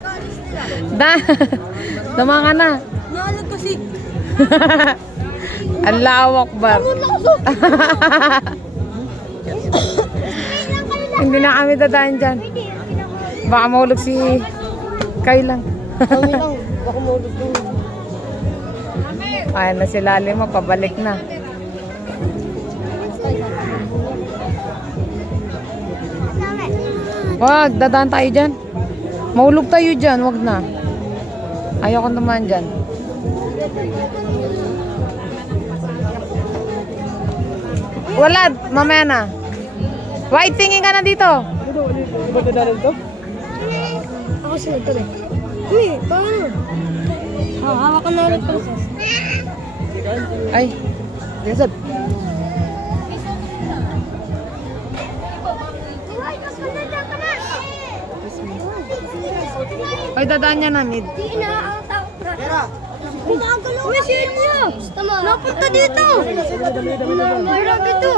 Da, dama ka na. Naalag kasi. Ang lawak ba? Hindi na kami dadaan dyan. Baka mahulog si Kailan. Kami lang. Baka maulog yung... Ayan na si Lali mo, pabalik na. Wag, dadaan tayo dyan. Mahulog tayo dyan, wag na. Ayoko naman dyan. Wala, mamaya na. White, tingin ka na dito. Di ba dadalhin to? Ako sunod to rin. Uy, paano? Hawak ka na ulit pa. Ay, Desad. Ay, dadaan niya na, mid. Hindi na ang tao. Gumagalaw na siya niya. Napunta dito. Mayroon dito.